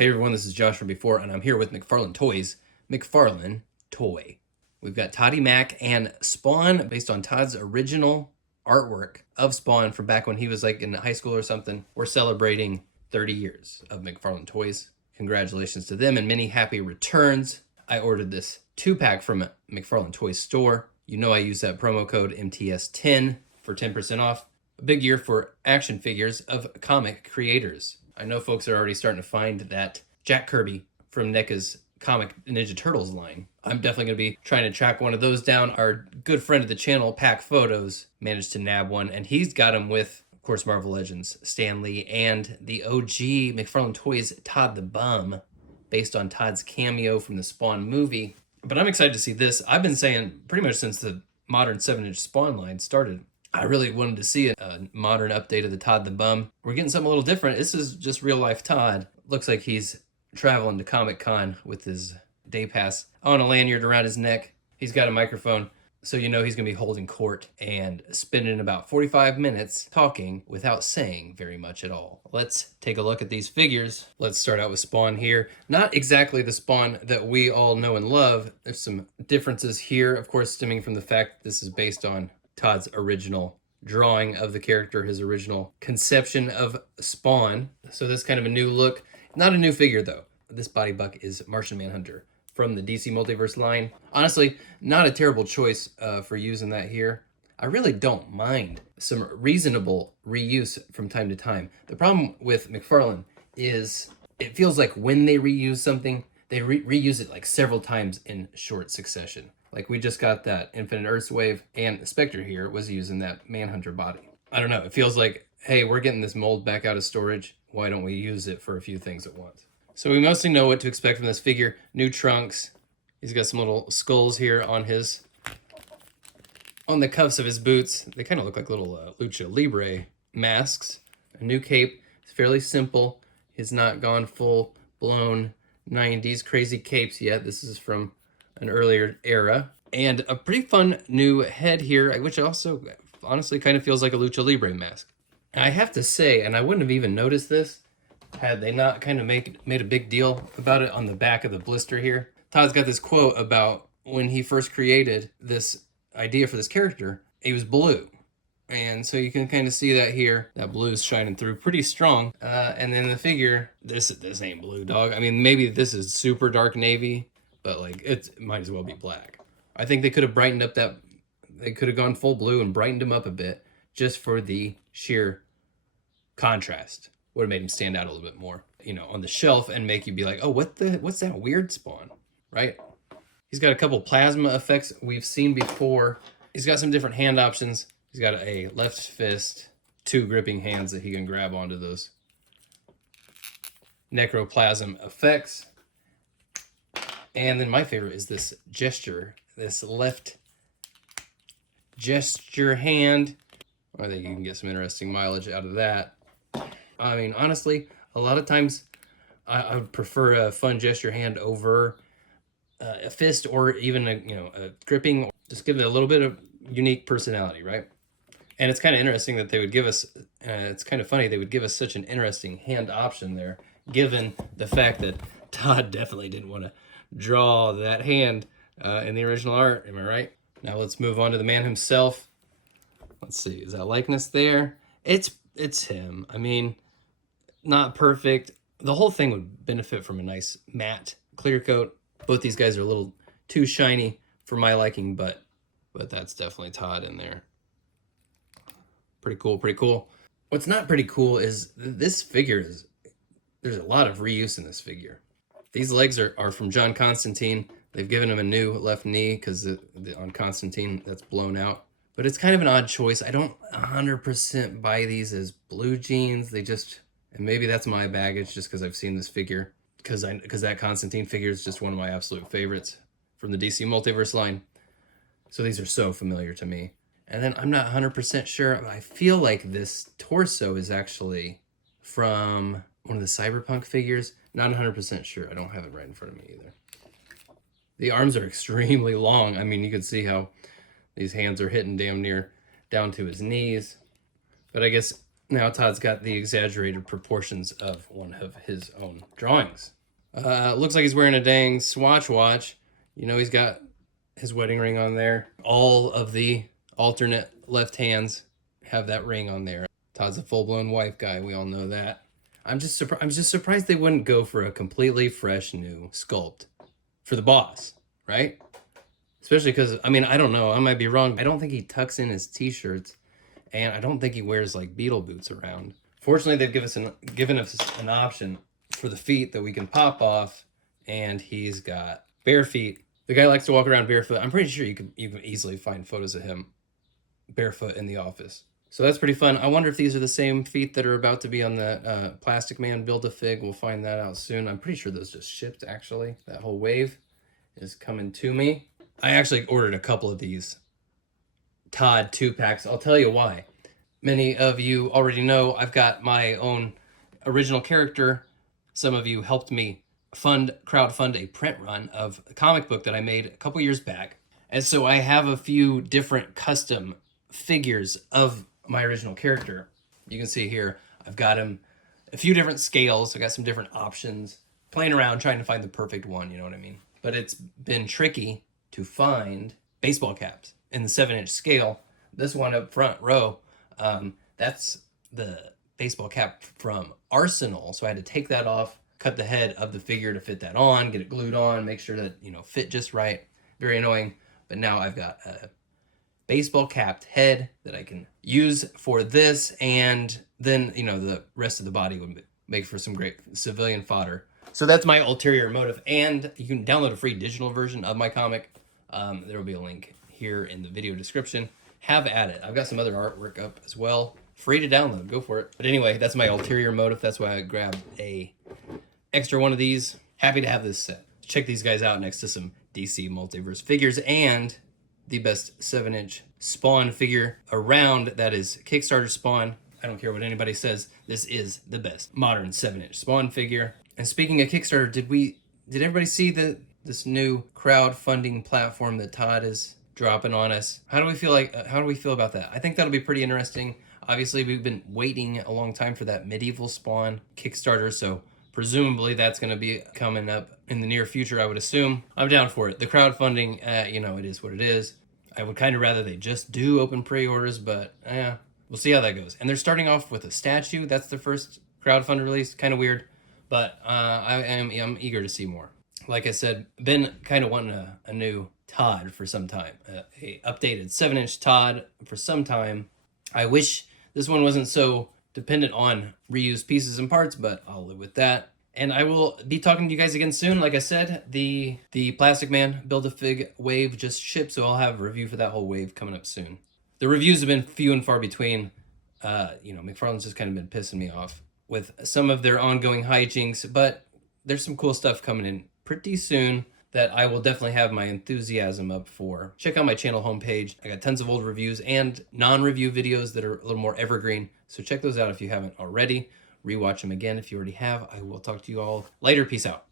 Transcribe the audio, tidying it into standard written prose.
Hey everyone, this is Josh from before, and I'm here with McFarlane Toys. McFarlane Toy. We've got Toddy Mac and Spawn based on Todd's original artwork of Spawn from back when he was like in high school or something. We're celebrating 30 years of McFarlane Toys. Congratulations to them and many happy returns. I ordered this 2-pack from McFarlane Toys store. You know I use that promo code MTS10 for 10% off. A big year for action figures of comic creators. I know folks are already starting to find that Jack Kirby from NECA's comic Ninja Turtles line. I'm definitely going to be trying to track one of those down. Our good friend of the channel, Pack Photos, managed to nab one, and he's got them with, of course, Marvel Legends, Stan Lee, and the OG McFarlane Toys Todd the Bum, based on Todd's cameo from the Spawn movie. But I'm excited to see this. I've been saying pretty much since the modern 7-inch Spawn line started, I really wanted to see a modern update of the Todd the Bum. We're getting something a little different. This is just real life Todd. Looks like he's traveling to Comic-Con with his day pass on a lanyard around his neck. He's got a microphone, so you know he's going to be holding court and spending about 45 minutes talking without saying very much at all. Let's take a look at these figures. Let's start out with Spawn here. Not exactly the Spawn that we all know and love. There's some differences here, of course, stemming from the fact this is based on Todd's original drawing of the character, his original conception of Spawn. So this kind of a new look. Not a new figure though. This body buck is Martian Manhunter from the DC Multiverse line. Honestly, not a terrible choice for using that here. I really don't mind some reasonable reuse from time to time. The problem with McFarlane is it feels like when they reuse something, they reuse it like several times in short succession. Like we just got that Infinite Earths wave, and Spectre here was using that Manhunter body. I don't know, it feels like, hey, we're getting this mold back out of storage. Why don't we use it for a few things at once? So we mostly know what to expect from this figure. New trunks. He's got some little skulls here on the cuffs of his boots. They kind of look like little Lucha Libre masks. A new cape. It's fairly simple. He's not gone full blown 90s crazy capes yet. This is from an earlier era. And a pretty fun new head here, which also honestly kind of feels like a Lucha Libre mask. I have to say, and I wouldn't have even noticed this had they not kind of made a big deal about it on the back of the blister here. Todd's got this quote about when he first created this idea for this character, he was blue. And so you can kind of see that here. That blue is shining through pretty strong. And then the figure, this ain't blue, dog. I mean, maybe this is super dark navy, but like it might as well be black. I think they could have brightened up they could have gone full blue and brightened him up a bit just for the sheer contrast. Would have made him stand out a little bit more, you know, on the shelf and make you be like, oh, what's that weird Spawn, right? He's got a couple plasma effects we've seen before. He's got some different hand options. He's got a left fist, 2 gripping hands that he can grab onto those necroplasm effects. And then my favorite is this gesture, this left gesture hand. I think you can get some interesting mileage out of that. I mean, honestly, a lot of times I would prefer a fun gesture hand over a fist or even a gripping. Just give it a little bit of unique personality, right? And it's kind of interesting that they would give us, it's kind of funny, they would give us such an interesting hand option there, given the fact that Todd definitely didn't want to draw that hand in the original art. Am I right? Now let's move on to the man himself. Let's see, is that likeness there? It's him. I mean, not perfect. The whole thing would benefit from a nice matte clear coat. Both these guys are a little too shiny for my liking, but that's definitely Todd in there. Pretty cool, pretty cool. What's not pretty cool is this figure there's a lot of reuse in this figure. These legs are from John Constantine. They've given him a new left knee because on Constantine that's blown out. But it's kind of an odd choice. I don't 100% buy these as blue jeans. They just, and maybe that's my baggage just because I've seen this figure. Because that Constantine figure is just one of my absolute favorites from the DC Multiverse line. So these are so familiar to me. And then I'm not 100% sure. I feel like this torso is actually from one of the Cyberpunk figures. Not 100% sure. I don't have it right in front of me either. The arms are extremely long. I mean, you can see how these hands are hitting damn near down to his knees. But I guess Now Todd's got the exaggerated proportions of one of his own drawings. Looks like he's wearing a dang Swatch watch. You know, he's got his wedding ring on there. All of the alternate left hands have that ring on there. Todd's a full-blown wife guy. We all know that. I'm just surprised they wouldn't go for a completely fresh new sculpt for the boss, right? Especially because, I mean, I don't know. I might be wrong. I don't think he tucks in his t-shirts, and I don't think he wears like beetle boots around. Fortunately, they've given us an option for the feet that we can pop off, and he's got bare feet. The guy likes to walk around barefoot. I'm pretty sure you can easily find photos of him barefoot in the office. So that's pretty fun. I wonder if these are the same feet that are about to be on the Plastic Man Build-A-Fig. We'll find that out soon. I'm pretty sure those just shipped, actually. That whole wave is coming to me. I actually ordered a couple of these Todd 2-packs. I'll tell you why. Many of you already know I've got my own original character. Some of you helped me crowdfund a print run of a comic book that I made a couple years back. And so I have a few different custom figures of my original character. You can see here, I've got him a few different scales. I got some different options, playing around trying to find the perfect one, you know what I mean? But it's been tricky to find baseball caps in the 7-inch scale. This one up front row, that's the baseball cap from Arsenal. So I had to take that off, cut the head of the figure to fit that on, get it glued on, make sure that, you know, fit just right. Very annoying. But now I've got a baseball capped head that I can use for this, and then, you know, the rest of the body would make for some great civilian fodder. So that's my ulterior motive, and you can download a free digital version of my comic. There will be a link here in the video description. Have at it. I've got some other artwork up as well. Free to download. Go for it. But anyway, that's my ulterior motive. That's why I grabbed a extra one of these. Happy to have this set. Check these guys out next to some DC Multiverse figures and the best 7-inch Spawn figure around. That is Kickstarter Spawn. I don't care what anybody says. This is the best modern 7-inch Spawn figure. And speaking of Kickstarter, did everybody see this new crowdfunding platform that Todd is dropping on us? How do we feel about that? I think that'll be pretty interesting. Obviously, we've been waiting a long time for that medieval Spawn Kickstarter, so presumably that's going to be coming up in the near future, I would assume. I'm down for it. The crowdfunding, you know, it is what it is. I would kind of rather they just do open pre-orders, but we'll see how that goes. And they're starting off with a statue. That's the first crowdfund release. Kind of weird, but I'm eager to see more. Like I said, been kind of wanting a new Todd for some time. A updated 7-inch Todd for some time. I wish this one wasn't so dependent on reused pieces and parts, but I'll live with that. And I will be talking to you guys again soon. Like I said, the Plastic Man Build-A-Fig wave just shipped, so I'll have a review for that whole wave coming up soon. The reviews have been few and far between. You know, McFarlane's just kind of been pissing me off with some of their ongoing hijinks, but there's some cool stuff coming in pretty soon that I will definitely have my enthusiasm up for. Check out my channel homepage. I got tons of old reviews and non-review videos that are a little more evergreen, so check those out if you haven't already. Rewatch them again if you already have. I will talk to you all later. Peace out.